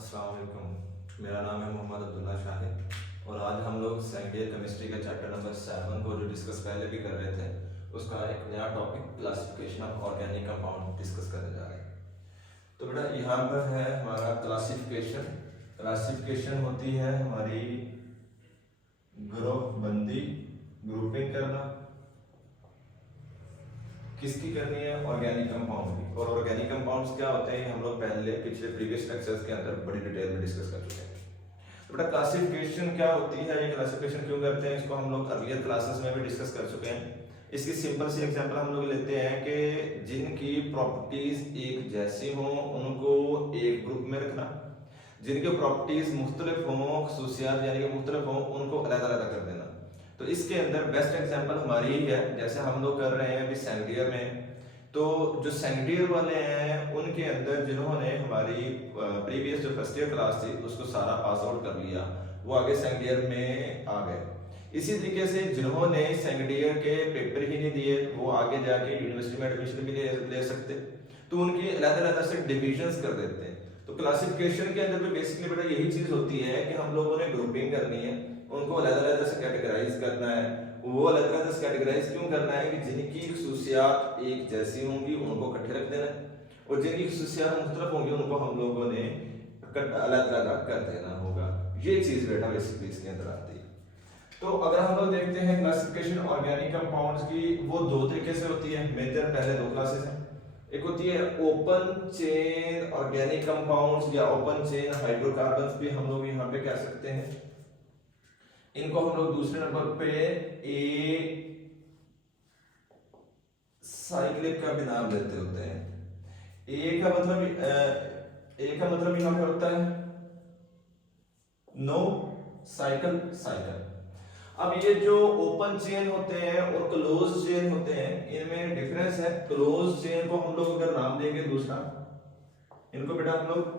अस्सलाम वालेकुम। मेरा नाम है मोहम्मद अब्दुल्ला शाहिद और आज हम लोग सेकेंड ईयर केमिस्ट्री का चैप्टर नंबर 7 को जो डिस्कस पहले भी कर रहे थे उसका एक नया topic classification of organic compound discuss करने जा रहे हैं। तो बेटा यहाँ पर है हमारा क्लासिफिकेशन। क्लासिफिकेशन होती है हमारी ग्रुप बंदी, ग्रुपिंग करना। किसकी करनी है? ऑर्गेनिक कंपाउंड की। और ऑर्गेनिक कंपाउंड्स क्या होते हैं हम लोग पहले पिछले प्रीवियस लेक्चर्स के अंदर बड़ी डिटेल में डिस्कस कर चुके हैं। तो बेटा क्लासिफिकेशन क्या होती है, ये क्लासिफिकेशन क्यों करते हैं, इसको हम लोग अर्लियर क्लासेस में भी डिस्कस कर चुके हैं। इसकी सिंपल सी एग्जांपल हम लोग लेते हैं कि जिनकी प्रॉपर्टीज एक जैसी हों उनको एक ग्रुप में रखना, जिनके प्रॉपर्टीज मुख्तलिफ हों, खसूसियात यानी कि मुख्तलिफ हों, उनको अलग अलग कर देना। तो इसके अंदर बेस्ट एग्जांपल हमारी ही है, जैसे हम लोग कर रहे हैं अभी सेकंड ईयर में। तो जो सेकंड ईयर वाले हैं उनके अंदर जिन्होंने हमारी प्रीवियस जो फर्स्ट ईयर क्लास थी उसको सारा पास आउट कर लिया, वो आगे सेकंड ईयर में आ गए। इसी तरीके से जिन्होंने सेकंड ईयर के पेपर ही नहीं दिए वो आगे जाके यूनिवर्सिटी में एडमिशन भी ले सकते, तो उनकी अलग अलग से डिविजन्स कर देते हैं। तो क्लासिफिकेशन के अंदर भी बेसिकली बेटा यही चीज होती है कि हम लोगों ने ग्रुपिंग करनी है, उनको अलग अलग से कैटेगराइज करना है। वो अलग अलग से कैटेगराइज क्यों करना है कि जिनकी खसूसियात एक जैसी होंगी उनको इकट्ठे रख देना है और जिनकी खसूसियात मुख्तलिफ होंगी उनको हम लोगों ने अलग अलग कर देना होगा। ये चीज बेटा बेसिकली इसके अंदर आती है। तो अगर हम लोग देखते हैं क्लासिफिकेशन ऑर्गेनिक कंपाउंड्स की, वो दो तरीके से होती है। मेजर पहले दो क्लासेस हैं, एक होती है ओपन चेन ऑर्गेनिक कंपाउंड्स या ओपन चेन हाइड्रोकार्बन्स भी हम लोग यहाँ पे कह सकते हैं। इनको हम लोग दूसरे नंबर पे ए साइक्लिक का भी नाम लेते होते हैं। ए का मतलब यहाँ पे होता है नो साइकिल साइकिल। अब ये जो ओपन चेन होते हैं और क्लोज चेन होते हैं इनमें डिफरेंस है। क्लोज चेन को हम लोग अगर नाम देंगे दूसरा, इनको बेटा हम लोग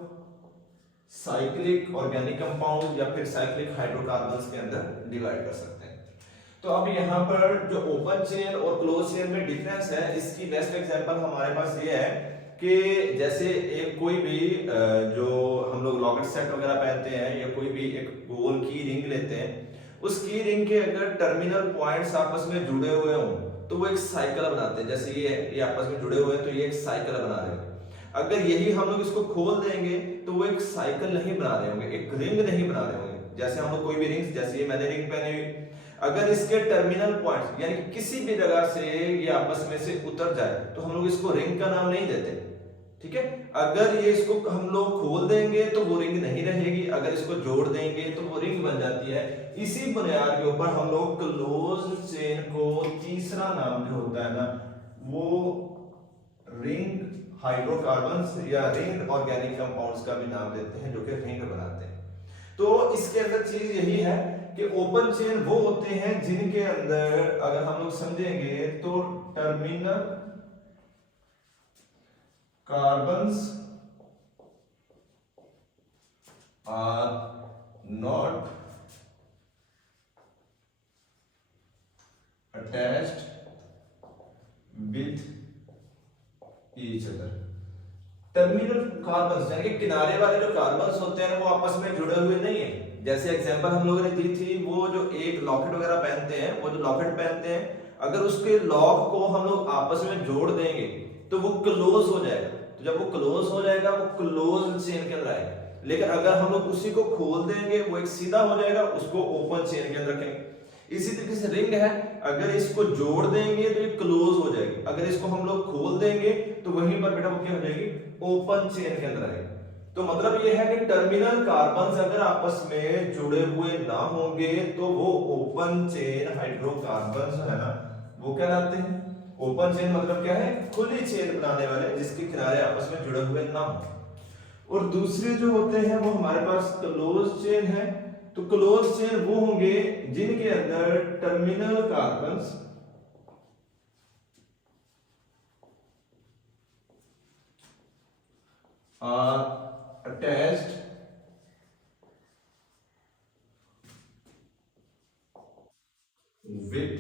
साइक्लिक ऑर्गेनिक कंपाउंड या फिर साइक्लिक हाइड्रोकार्बन्स के अंदर डिवाइड कर सकते हैं। तो अब यहाँ पर जो ओपन चेन और क्लोज चेन में डिफरेंस है, इसकी बेस्ट एग्जांपल हमारे पास ये है कि जैसे एक कोई भी जो हम लोग लॉकेट सेट वगैरह पहनते हैं या कोई भी एक गोल की रिंग लेते हैं, उस की रिंग के अगर टर्मिनल पॉइंट्स आपस में जुड़े हुए हों तो वो एक साइकिल बनाते हैं। जैसे ये आपस में जुड़े हुए हैं तो ये एक साइकिल बना रहे हैं। अगर यही हम लोग इसको खोल देंगे तो वो एक साइकिल नहीं बना रहे होंगे, एक रिंग नहीं बना रहे होंगे। जैसे हम लोग कोई भी रिंग, जैसे ये मैंने रिंग पहनी हुई, अगर इसके टर्मिनल पॉइंट्स यानी कि किसी भी जगह से ये आपस में से उतर जाए तो हम लोग इसको रिंग का नाम नहीं देते, ठीक है। अगर ये इसको हम लोग खोल देंगे तो वो रिंग नहीं रहेगी, अगर इसको जोड़ देंगे तो वो रिंग बन जाती है। इसी बुनियाद के ऊपर हम लोग क्लोज चेन को तीसरा नाम जो होता है ना वो रिंग हाइड्रोकार्बन्स या रिंग ऑर्गेनिक कंपाउंड्स का भी नाम देते हैं, जो कि रिंग बनाते हैं। तो इसके अंदर चीज यही है कि ओपन चेन वो होते हैं जिनके अंदर अगर हम लोग समझेंगे तो terminal carbons are not attached with each other. Terminal carbons यानी कि किनारे वाले जो कार्बन्स होते हैं वो आपस में जुड़े हुए नहीं है। जैसे एग्जांपल हम लोगों ने दी थी, वो जो एक लॉकेट वगैरह पहनते हैं, वो जो लॉकेट पहनते हैं अगर उसके लॉक को हम लोग आपस में जोड़ देंगे तो वो क्लोज हो जाएगा। तो जब वो क्लोज हो जाएगा वो क्लोज चेन के अंदर आएगा। लेकिन अगर हम लोग उसी को खोल देंगे वो एक सीधा हो जाएगा, उसको ओपन चेन के अंदर रखेंगे। इसी तरीके से रिंग है, अगर इसको जोड़ देंगे तो ये क्लोज हो जाएगी, अगर इसको हम लोग खोल देंगे तो वहीं पर बेटा वो क्या हो जाएगी, ओपन चेन के अंदर आएगी। तो मतलब ये है कि टर्मिनल कार्बन्स अगर आपस में जुड़े हुए ना होंगे तो वो ओपन चेन हाइड्रोकार्बन्स है ना वो कहलाते हैं। ओपन चेन मतलब क्या है, खुली चेन बनाने वाले जिसके किनारे आपस में जुड़े हुए ना हो। और दूसरे जो होते हैं वो हमारे पास क्लोज चेन है। तो क्लोज चेन वो होंगे जिनके अंदर terminal carbons are attached with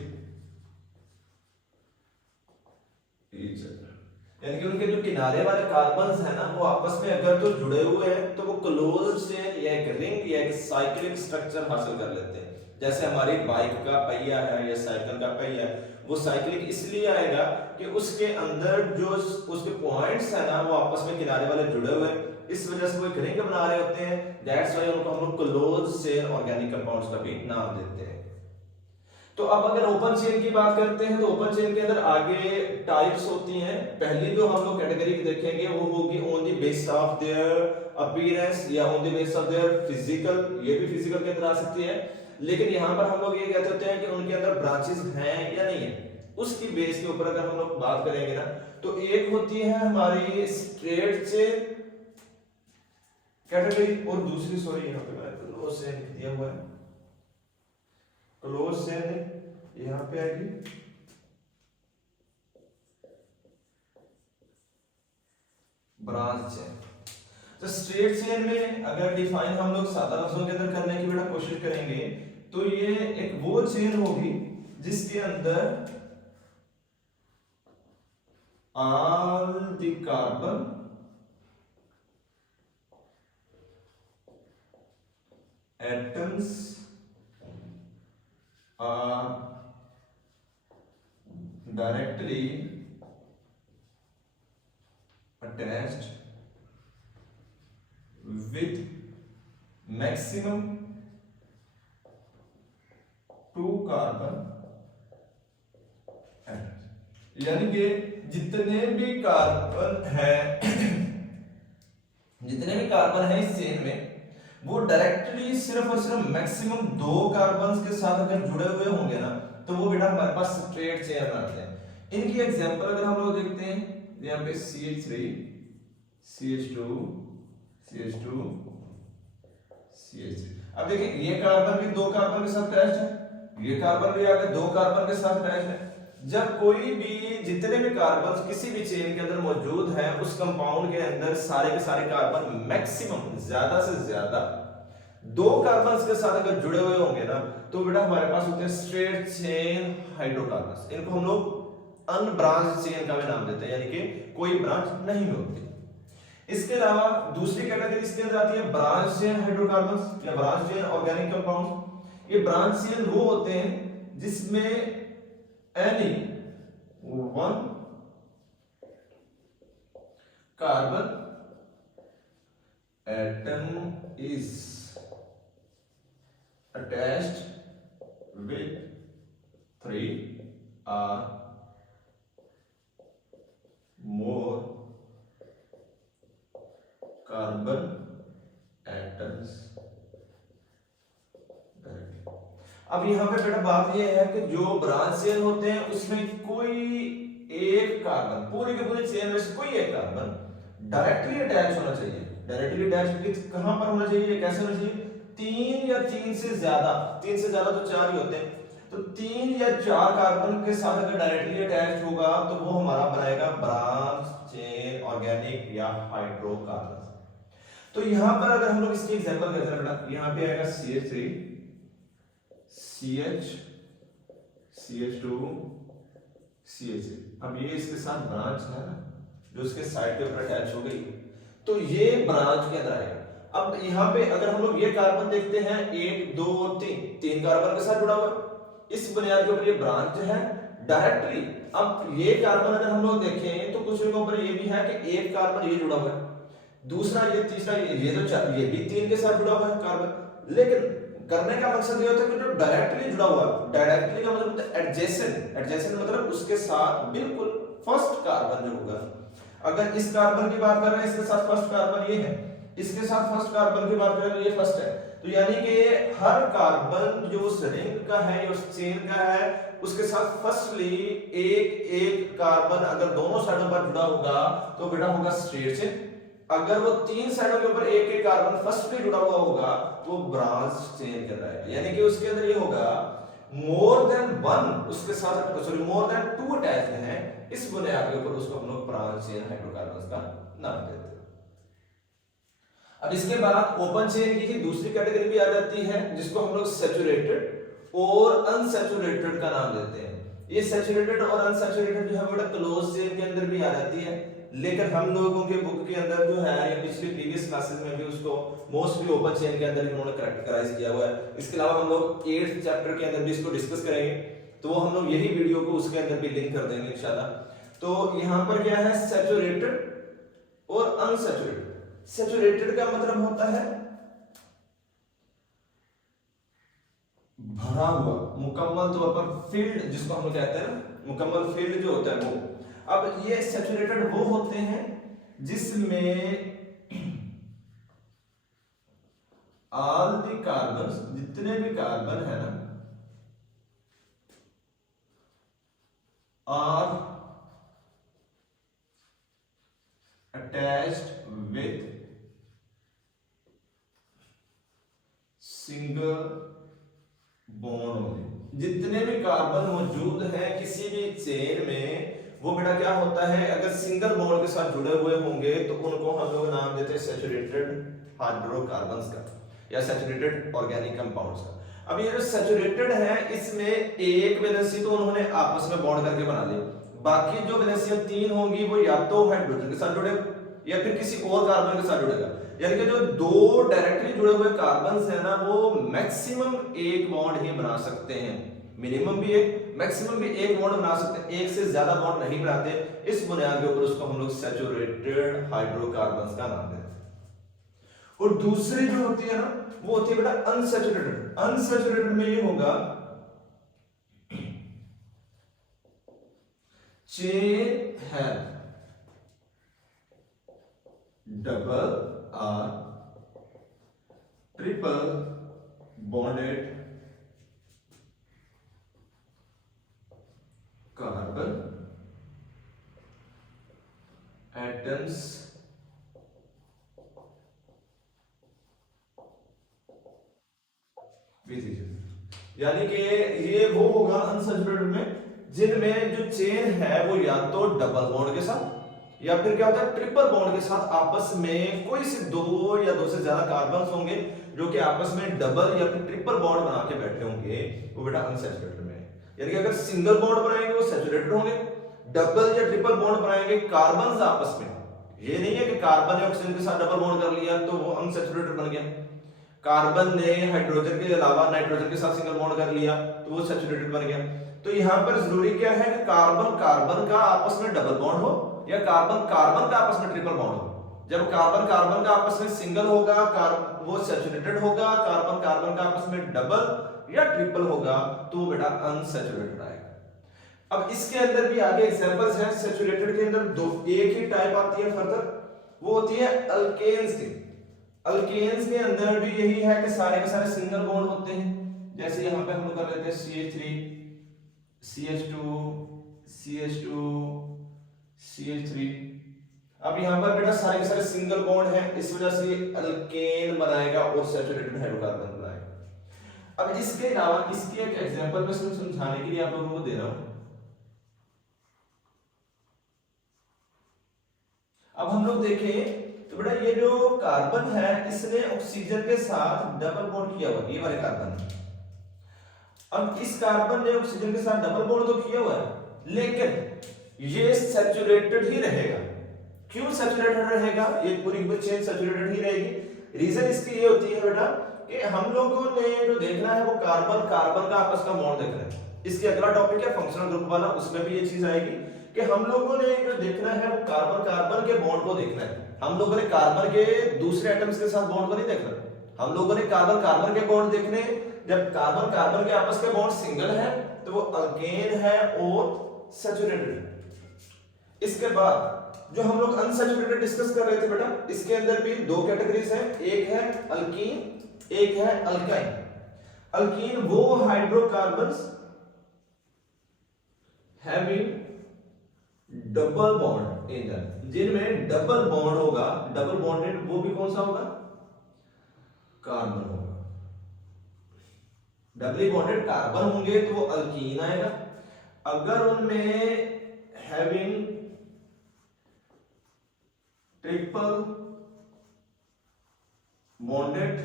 each other, यानी कि उनके जो किनारे वाले कार्बन्स है ना वो आपस में अगर तो जुड़े हुए हैं तो वो क्लोज चेन या एक रिंग या एक साइक्लिक स्ट्रक्चर हासिल कर लेते हैं। जैसे हमारी बाइक का पहिया है या साइकिल का पहिया है, वो साइक्लिक इसलिए आएगा कि उसके अंदर जो उसके पॉइंट्स है ना वो आपस में किनारे वाले जुड़े हुए हैं, इस वजह से वो एक रिंग बना रहे होते हैं। दैट्स व्हाई उनको हम लोग क्लोज चेन ऑर्गेनिक कंपाउंड्स का भी नाम देते हैं। तो अब अगर ओपन चेन की बात करते हैं तो ओपन चेन के अंदर आगे टाइप्स होती हैं। पहली जो हम लोग कैटेगरी देखेंगे वो होगी on the base of their appearance या on the base of their physical, ये भी फिजिकल के अंदर आ सकती है, लेकिन यहां पर हम लोग ये कहते होते हैं कि उनके अंदर ब्रांचेस हैं या नहीं है, उसकी बेस के ऊपर अगर हम लोग बात करेंगे ना तो एक होती है हमारी स्ट्रेट चेन कैटेगरी और दूसरी, सॉरी यहां पे मैंने क्लोज चेन दिया हुआ है, क्लोज चेन यहां पे आएगी, ब्रांच चेन। तो स्ट्रेट चेन में अगर डिफाइन हम लोग सादा लफ्जों के अंदर करने की बेटा कोशिश करेंगे तो ये एक वो चेन होगी जिसके अंदर all the carbon atoms are directly attached with maximum 2 carbon atoms, यानी कि जितने भी कार्बन है इस चेन में वो डायरेक्टली सिर्फ और सिर्फ मैक्सिमम 2 कार्बन्स के साथ अगर जुड़े हुए होंगे ना तो वो बेटा हमारे पास स्ट्रेट चेन बनाते हैं। इनकी एग्जांपल अगर हम लोग देखते हैं, यहाँ पे CH3 CH2 CH2 CH3, अब देखिए ये कार्बन भी 2 कार्बन के साथ अटैच्ड है, ये कार्बन भी आगे 2 कार्बन के साथ अटैच्ड है। जब कोई भी जितने भी कार्बन किसी भी चेन के अंदर मौजूद है उस कंपाउंड के अंदर सारे के सारे कार्बन मैक्सिमम ज्यादा से ज्यादा 2 कार्बन्स के साथ अगर जुड़े हुए होंगे ना तो बेटा हमारे पास होते हैं स्ट्रेट चेन हाइड्रोकार्बन्स। इनको हम लोग अनब्रांच चेन का भी नाम देते हैं, यानी कि कोई ब्रांच नहीं होती। इसके अलावा दूसरी कैटेगरी इसके अंदर आती है ब्रांच चेन हाइड्रोकार्बन्स या ब्रांच चेन ऑर्गेनिक कंपाउंड्स। ये ब्रांच चेन वो होते हैं जिसमें any one carbon atom is attached with 3 or more carbon atoms। अब यहाँ पे बेटा बात ये है कि जो ब्रांच चेन होते हैं उसमें कोई एक कार्बन, पूरी के पूरी चेन में से कोई एक कार्बन डायरेक्टली अटैच होना चाहिए। डायरेक्टली अटैच कहां पर होना चाहिए, कैसे होना चाहिए? 3 या 3 से ज्यादा, 3 से ज्यादा तो 4 ही होते हैं, तो 3 या 4 कार्बन के साथ अगर डायरेक्टली अटैच होगा तो वो हमारा बनाएगा ब्रांच चेन ऑर्गेनिक या हाइड्रोकार्बन। तो यहां पर अगर हम लोग इसकी एग्जांपल करते हैं बेटा, यहां पे आएगा CH3 CH CH2 CH3। अब ये इसके साथ ब्रांच है ना जो इसके साइड के ऊपर अटैच हो गई, तो ये ब्रांच के अंदर आएगा। अब यहाँ पे अगर हम लोग ये कार्बन देखते हैं 1 2 3 कार्बन के साथ जुड़ा हुआ है, इस बुनियाद के ऊपर ये ब्रांच है डायरेक्टली। अब ये कार्बन अगर हम लोग देखें तो कुछ के ऊपर ये भी है कि एक कार्बन ये जुड़ा हुआ है, दूसरा ये, तीसरा ये तो ये भी 3 के साथ जुड़ा हुआ है कार्बन। लेकिन करने का मकसद ये होता है कि जो डायरेक्टली जुड़ा हुआ है, डायरेक्टली का मतलब होता है एडजेसेंट, एडजेसेंट मतलब उसके साथ बिल्कुल फर्स्ट कार्बन जो होगा, अगर इस कार्बन की बात कर रहे हैं इसके साथ फर्स्ट कार्बन ये है, इसके साथ फर्स्ट कार्बन की बात करें तो ये फर्स्ट है, तो यानी कि हर कार्बन जो उस रिंग का है या उस चेन का है उसके साथ फर्स्टली एक एक कार्बन अगर दोनों साइडों पर जुड़ा होगा तो बेटा होगा स्ट्रेट चेन। अगर वो 3 साइडों के ऊपर एक एक कार्बन फर्स्ट में जुड़ा हुआ होगा तो ब्रांच चेन कर रहा है, यानी कि उसके अंदर ये होगा मोर देन 1 उसके साथ, सॉरी मोर देन 2 अटैच है, इस बुनियाद के ऊपर उसको हम लोग ब्रांच चेन हाइड्रोकार्बन्स का नाम देते हैं। अब इसके बाद ओपन चेन की दूसरी कैटेगरी भी आ जाती है जिसको हम लोग सैचुरेटेड और अनसैचुरेटेड का नाम देते हैं। ये सैचुरेटेड और अनसैचुरेटेड जो है बेटा क्लोज चेन के अंदर भी आ जाती है। लेकिन हम लोगों के बुक के अंदर जो है या पिछले प्रीवियस क्लासेस में भी उसको मोस्टली ओपन चेन के अंदर इन्होंने कैरेक्टराइज किया हुआ है। इसके अलावा हम लोग 8th चैप्टर के अंदर भी इसको डिस्कस करेंगे, तो वो हम लोग यही वीडियो को उसके अंदर भी लिंक कर देंगे इंशाल्लाह। तो यहाँ पर क्या है, सैचुरेटेड और अनसैचुरेटेड। सैचुरेटेड का मतलब होता है भरा हुआ, मुकम्मल तौर पर फील्ड, जिसको हम कहते हैं ना, मुकम्मल फील्ड जो होता है वो। अब ये सैचुरेटेड वो होते हैं जिसमें ऑल द कार्बन, जितने भी कार्बन है ना, are attached with single bond only. जितने भी कार्बन मौजूद है किसी भी चेन में, वो बेटा क्या होता है, अगर सिंगल बॉन्ड के साथ जुड़े हुए होंगे तो उनको हम लोग नाम देते हैं सैचुरेटेड हाइड्रोकार्बन्स का या सैचुरेटेड ऑर्गेनिक कंपाउंड्स का। अब ये जो सैचुरेटेड है इसमें एक वैलेंसी तो उन्होंने आपस में बॉन्ड करके बना ली, बाकी जो वैलेंसियां 3 होंगी वो या तो हाइड्रोजन के साथ जुड़े या फिर किसी और कार्बन के साथ जुड़ेगा। यानी कि जो दो डायरेक्टली जुड़े हुए कार्बन्स है ना, वो मैक्सिमम एक बॉन्ड ही बना सकते हैं, मिनिमम भी एक, मैक्सिमम भी एक बॉन्ड बना सकते हैं, एक से ज्यादा बॉन्ड नहीं बनाते। इस बुनियाद के ऊपर उसको हम लोग सैचुरेटेड हाइड्रोकार्बन्स का नाम देते हैं। और दूसरी जो होती है ना, वो होती है बेटा अनसैचुरेटेड। अनसैचुरेटेड में ये होगा चेन है double R triple bonded carbon atoms यानी कि ये वो होगा अनसैचुरेटेड में जिनमें जो चेन है वो या तो डबल बॉन्ड के साथ या फिर क्या होता है ट्रिपल बॉन्ड के साथ आपस में कोई से दो या दो से ज्यादा कार्बन्स होंगे जो कि आपस में डबल या फिर ट्रिपल बॉन्ड बना के बैठे होंगे, वो बेटा अनसैचुरेटेड में। यानी कि अगर सिंगल बॉन्ड बनाएंगे वो सैचुरेटेड होंगे, डबल या ट्रिपल बॉन्ड बनाएंगे कार्बन्स आपस में, ये नहीं है कि कार्बन ने ऑक्सीजन के साथ डबल बॉन्ड कर लिया तो वो अनसैचुरेटेड बन गया, कार्बन ने हाइड्रोजन के अलावा नाइट्रोजन के साथ सिंगल बॉन्ड कर लिया तो वो सैचुरेटेड बन गया। तो यहाँ पर जरूरी क्या है कि कार्बन कार्बन का आपस में डबल बॉन्ड हो या कार्बन कार्बन का आपस में ट्रिपल बॉन्ड हो। जब कार्बन कार्बन का आपस में सिंगल होगा वो सैचुरेटेड होगा, कार्बन कार्बन का आपस में डबल या ट्रिपल होगा तो वो बेटा अनसैचुरेटेड आएगा। अब इसके अंदर भी आगे एग्जांपल्स हैं। सैचुरेटेड के अंदर दो एक ही टाइप आती है फर्दर, वो होती है अल्केन्स की। अल्केन्स के अंदर भी यही है कि सारे के सारे सिंगल बॉन्ड होते हैं, जैसे यहां पे हम लोग कर लेते हैं CH3 CH2 CH2 CH3। अब यहां पर बेटा सारे के सारे सिंगल बॉन्ड है, इस वजह से अल्केन बनाएगा और सैचुरेटेड हाइड्रोकार्बन बनाएगा। अब इसके अलावा इसकी एक एग्जांपल मैं समझाने के लिए आप लोगों को दे रहा हूं। अब हम लोग देखें तो बेटा ये जो कार्बन है इसने ऑक्सीजन के साथ डबल बॉन्ड किया हुआ, ये वाले कार्बन। अब इस कार्बन ने ऑक्सीजन के साथ डबल बॉन्ड तो किया हुआ है, लेकिन ये सैचुरेटेड ही रहेगा। क्यों सैचुरेटेड रहेगा? ये पूरी चेन सैचुरेटेड ही रहेगी। रीजन इसकी ये होती है बेटा कि हम लोगों ने जो देखना है वो कार्बन कार्बन का आपस का बॉन्ड देखना है। इसके अगला टॉपिक है फंक्शनल ग्रुप वाला, उसमें भी ये चीज आएगी कि हम लोगों ने जो देखना है वो कार्बन कार्बन के बॉन्ड को देखना है। हम लोगों ने कार्बन के दूसरे एटम्स के साथ बॉन्ड को नहीं देखना, हम लोगों ने कार्बन कार्बन के बॉन्ड देखने। जब कार्बन कार्बन के आपस के बॉन्ड सिंगल है तो वो अल्केन है और सैचुरेटेड। इसके बाद जो हम लोग अनसैचुरेटेड डिस्कस कर रहे थे बेटा, इसके अंदर भी दो कैटेगरीज हैं, एक है अल्कीन एक है अल्काइन। अल्कीन वो hydrocarbons having double bond in that, जिनमें डबल बॉन्ड होगा, डबल बॉन्डेड, वो भी कौन सा होगा? कार्बन होगा। डबली बॉन्डेड कार्बन होंगे तो वो अल्कीन आएगा। अगर उनमें having triple bonded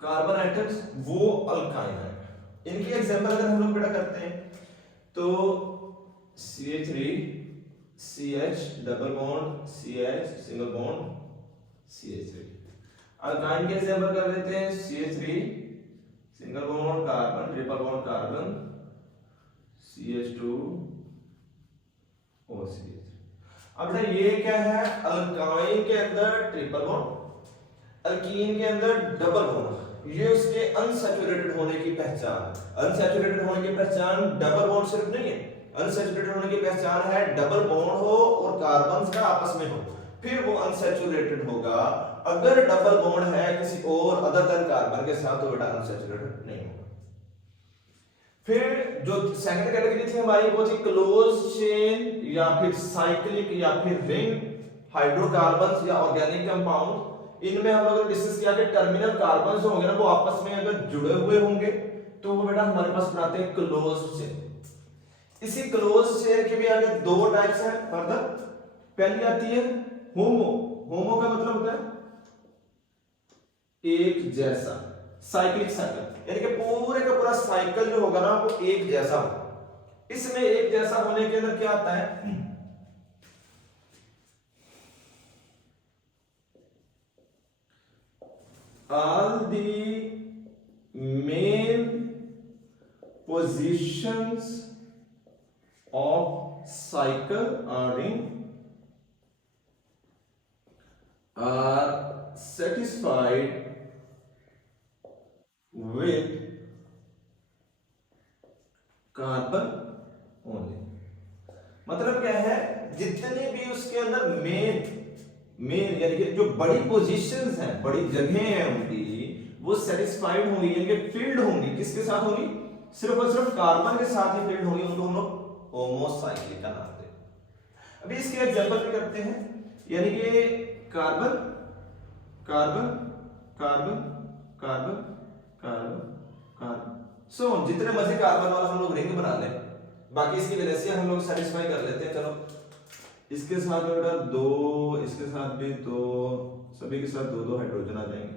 carbon atoms वो अल्काइन आएगा। इनकी एग्जांपल अगर हम लोग बेटा करते हैं तो CH3 CH double bond CH single bond CH3। Alkyne के एग्जांपल कर लेते हैं CH3 single bond carbon triple bond carbon CH2 OCH। अब बेटा ये क्या है, अल्काइन के अंदर ट्रिपल बॉन्ड, अल्कीन के अंदर डबल बॉन्ड, ये उसके अनसैचुरेटेड होने की पहचान। अनसैचुरेटेड होने की पहचान डबल बॉन्ड सिर्फ नहीं है, अनसैचुरेटेड होने की पहचान है डबल बॉन्ड हो और कार्बन्स का आपस में हो, फिर वो अनसैचुरेटेड होगा। अगर डबल बॉन्ड है किसी और अदर देन कार्बन के साथ तो बेटा अनसैचुरेटेड नहीं होगा। फिर जो सेकंड कैटेगरी थी हमारी वो थी क्लोज चेन या फिर साइक्लिक या फिर रिंग हाइड्रोकार्बन्स या ऑर्गेनिक कंपाउंड। इनमें हम लोग डिस्कस किया कि टर्मिनल कार्बन्स जो होंगे ना वो आपस में अगर जुड़े हुए होंगे तो वो बेटा हमारे पास बनाते हैं क्लोज चेन। इसी क्लोज चेन के भी आगे दो टाइप्स हैं फर्दर। पहली आती है होमो। होमो का मतलब होता है एक जैसा, साइक्लिक साइकिल, यानी कि पूरे का पूरा साइकिल जो होगा ना वो एक जैसा हो। इसमें एक जैसा होने के अंदर क्या आता है, all the main positions of cycle or ring are satisfied with carbon only. मतलब क्या है, जितने भी उसके अंदर मेन यानी कि जो बड़ी पोजीशंस हैं, बड़ी जगहें हैं उनकी, वो सेटिस्फाइड होंगी यानी कि फिल्ड होंगी। किसके साथ होंगी, सिर्फ और सिर्फ कार्बन के साथ ही फिल्ड होंगी। उनको हम लोग होमोसाइक्लिक का नाम देते हैं। अभी इसके एग्जांपल भी करते हैं, यानी कि carbon carbon carbon carbon carbon carbon so जितने मर्जी कार्बन वाला हम लोग रिंग बना लें, बाकी इसकी वजह से हम लोग सेटिस्फाई कर लेते हैं। चलो इसके साथ बेटा दो, इसके साथ भी दो, सभी के साथ दो दो हाइड्रोजन आ जाएंगे।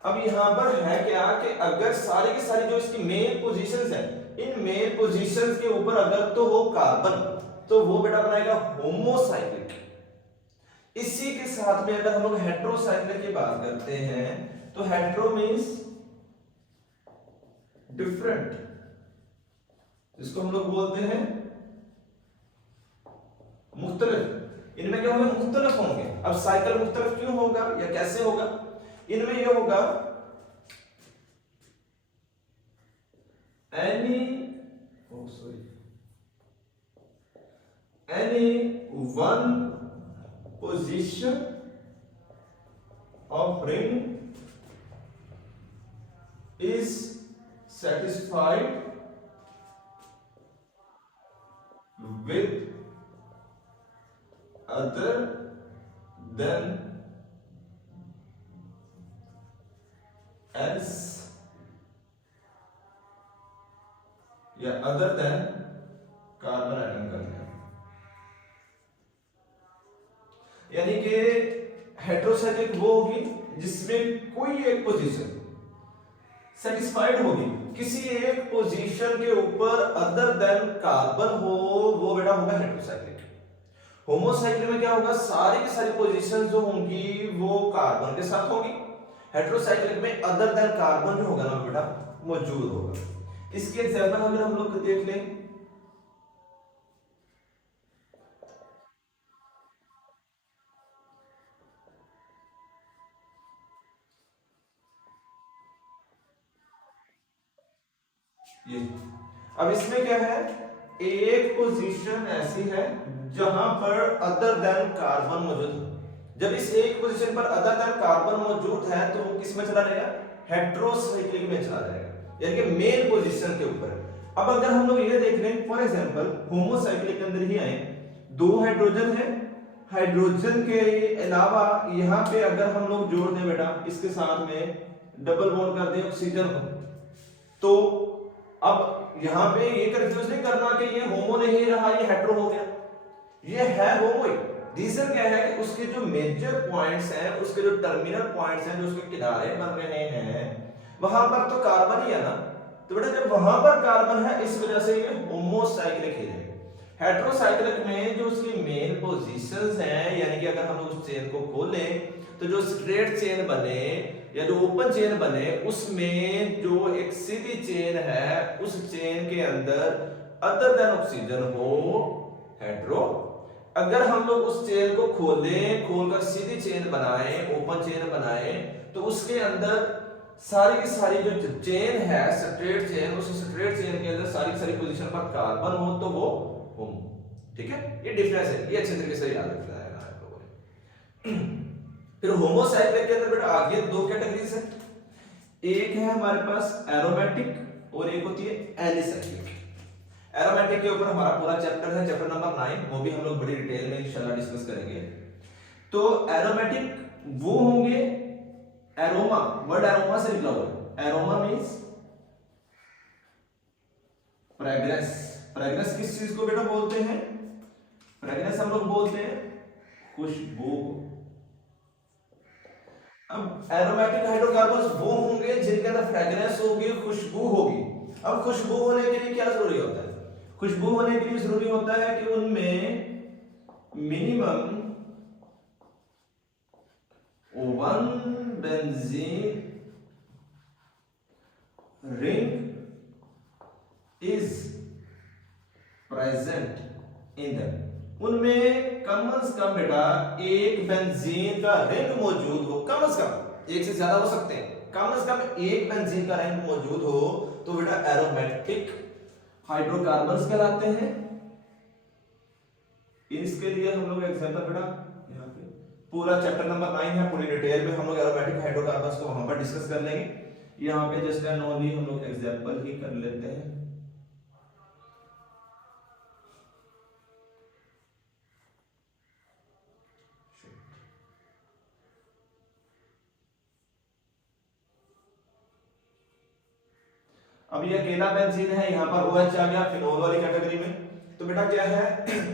अब यहां पर है क्या कि अगर सारी की सारी जो इसकी मेन पोजीशंस है, इन मेन पोजीशंस के ऊपर अगर तो हो कार्बन तो वो बेटा बनाएगा होमोसाइक्लिक। इसी के साथ में अगर हम लोग हेट्रोसाइक्लिक की बात करते हैं तो हेट्रो मींस डिफरेंट, इसको हम लोग बोलते हैं मुख्तलिफ। इनमें क्या होंगे, मुख्तलिफ होंगे। अब साइकिल मुख्तलिफ क्यों होगा या कैसे होगा, इनमें यह होगा any one position of ring is satisfied with other than else या other than कार्बन एटम कर दिया। यानी कि हेट्रोसाइक्लिक वो होगी जिसमें कोई एक पोजीशन सेटिस्फाइड होगी, किसी एक पोजीशन के ऊपर अदर देन कार्बन हो, वो बेटा होगा हेट्रोसाइक्लिक। होमोसाइक्लिक में क्या होगा, सारी की सारी पोजीशन जो होंगी वो कार्बन के साथ होगी। हेट्रोसाइक्लिक में अदर देन कार्बन जो होगा ना बेटा मौजूद होगा। इसके एग्जांपल अगर हम लोग देख लें, ये अब इसमें क्या है, एक पोजीशन ऐसी है जहां पर अदर देन कार्बन मौजूद है। जब इस एक पोजीशन पर अदर देन कार्बन मौजूद है तो वो किस में चला जाएगा, हेट्रोसाइक्लिक में चला जाएगा, यानी कि मेन पोजीशन के ऊपर। अब अगर हम लोग ये देख लें फॉर एग्जांपल होमोसाइक्लिक के अंदर ही आए, दो हाइड्रोजन है, हाइड्रोजन के अलावा यहां पे अगर हम लोग जोड़ दें बेटा इसके साथ में डबल बॉन्ड कर दें ऑक्सीजन को, तो अब यहां पे ये कंफ्यूज नहीं करना कि ये होमो नहीं रहा ये हेट्रो हो गया, ये है होमो ही। रीजन क्या है कि उसके जो मेजर पॉइंट्स हैं, उसके जो टर्मिनल पॉइंट्स हैं, जो उसके किनारे बन रहे हैं, वहां पर तो कार्बन ही है ना, तो बेटा जब वहां पर कार्बन है इस वजह से ये होमोसाइक्लिक है। हेटेरोसाइक्लिक में जो उसकी मेन पोजीशंस हैं, यानी कि अगर हम लोग उस चेन को खोलें तो जो स्ट्रेट चेन बने या जो ओपन चेन बने उसमें जो एक सीधी चेन है उस चेन के अंदर अदर देन ऑक्सीजन हो हेटेरो। अगर हम लोग उस चेन को खोलकर सीधी चेन बनाएं, ओपन चेन बनाएं, तो उसके अंदर सारी की सारी जो चेन है स्ट्रेट चेन, उस स्ट्रेट चेन के अंदर सारी की सारी पोजीशन पर कार्बन हो तो वो होमो। ठीक है, ये डिफरेंस है, ये अच्छे तरीके से याद रखना है आप लोगों ने। फिर होमोसाइक्लिक के अंदर बेटा आगे दो कैटेगरीज है, एक है हमारे पास एरोमेटिक और एक होती है एलिसाइक्लिक। एरोमेटिक के ऊपर हमारा पूरा चैप्टर है, चैप्टर नंबर 9, वो भी हम लोग बड़ी डिटेल में इंशाल्लाह डिस्कस करेंगे। तो एरोमेटिक वो होंगे, एरोमा, वर्ड एरोमा से निकला हुआ है। Aroma means fragrance. फ्रेग्रेंस किस चीज को बेटा बोलते हैं? फ्रेग्रेंस हम लोग बोलते हैं खुशबू। अब एरोमेटिक हाइड्रोकार्बन्स वो होंगे जिनके अंदर फ्रेग्रेंस होगी, खुशबू होगी। अब खुशबू होने के लिए क्या जरूरी होता है? खुशबू होने के लिए जरूरी होता है कि उनमें minimum 1 benzene ring is present in that. उनमें कम से कम बेटा एक बेंजीन का रिंग मौजूद हो, कम से कम, एक से ज्यादा हो सकते हैं, कम से कम एक बेंजीन का रिंग मौजूद हो तो बेटा एरोमेटिक हाइड्रोकार्बन्स कहलाते हैं। इसके लिए हम लोग एग्जांपल बेटा यहाँ पे पूरा चैप्टर नंबर 9 है, पूरी डिटेल में हम लोग एरोमेटिक हाइड्रोकार्बन्स को वहां पर डिस्कस कर लेंगे। यहाँ पे जस्ट एंड ओनली हम लोग एग्जांपल ही कर लेते हैं। अब ये अकेला बेंजीन है, यहाँ पर OH आ गया फिनोल वाली कैटेगरी में। तो बेटा क्या है,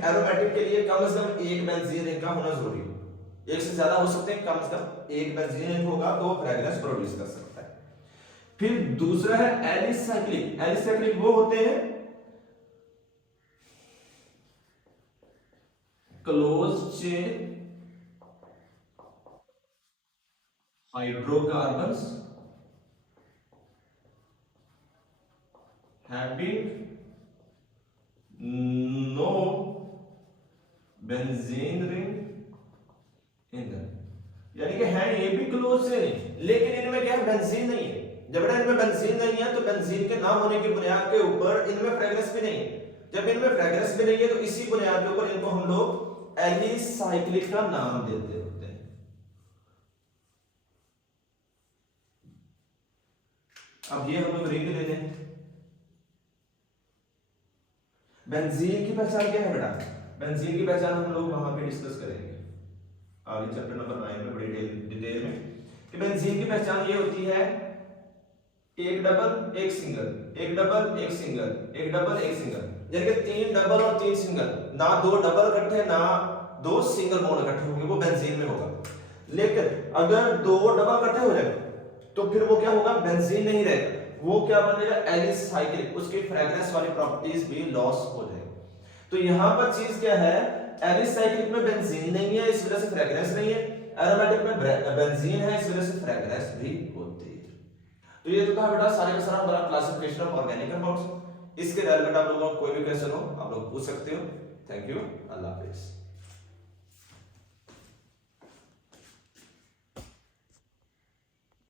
एरोमेटिक के लिए कम से कम एक बेंजीन रिंग का होना जरूरी है। एक से ज्यादा हो सकते हैं, कम से कम एक बेंजीन रिंग होगा तो फ्रेग्रेंस प्रोड्यूस कर सकता है। फिर दूसरा है एलिसाइक्लिक। एलिसाइक्लिक वो होते हैं close chain hydrocarbons having no benzene ring in them, यानी कि है ये भी क्लोज से नहीं, लेकिन इनमें क्या है, बेंजीन नहीं है। जब इनमें बेंजीन नहीं है तो बेंजीन के ना होने की बुनियाद के ऊपर इनमें फ्रेग्रेंस भी नहीं है। जब इनमें फ्रेग्रेंस भी नहीं है तो इसी बुनियाद के ऊपर इनको हम लोग एलिसाइक्लिक का नाम देते होते हैं। अब ये हम लोग रिंग ले लें। बेंजीन की पहचान क्या है बेटा? बेंजीन की पहचान हम लोग वहां पे डिस्कस करेंगे आगे चैप्टर नंबर 9 में बड़ी डिटेल में कि बेंजीन की पहचान ये होती है एक डबल एक सिंगल, एक डबल एक सिंगल, एक डबल एक सिंगल, यानी कि 3 डबल और 3 सिंगल, ना 2 डबल इकट्ठे ना 2 सिंगल बॉन्ड इकट्ठे होंगे, वो बेंजीन में होगा। लेकिन अगर 2 डबल इकट्ठे हो जाए तो फिर वो क्या होगा, बेंजीन नहीं रहेगा, वो क्या बनेगा, एलिसाइक्लिक, उसकी फ्रेग्रेंस वाली प्रॉपर्टीज भी लॉस हो जाएगी। तो यहां पर चीज क्या है, एलिसाइक्लिक में बेंजीन नहीं है इस वजह से फ्रेग्रेंस नहीं है, एरोमेटिक में बेंजीन है इस वजह से फ्रेग्रेंस भी होती है। तो ये तो था बेटा सारे का सारा हमारा क्लासिफिकेशन ऑफ ऑर्गेनिक कंपाउंड्स। इसके रिलेटेड आप लोगों को कोई भी क्वेश्चन हो आप लोग पूछ सकते हो। Thank you, Allah Hafiz.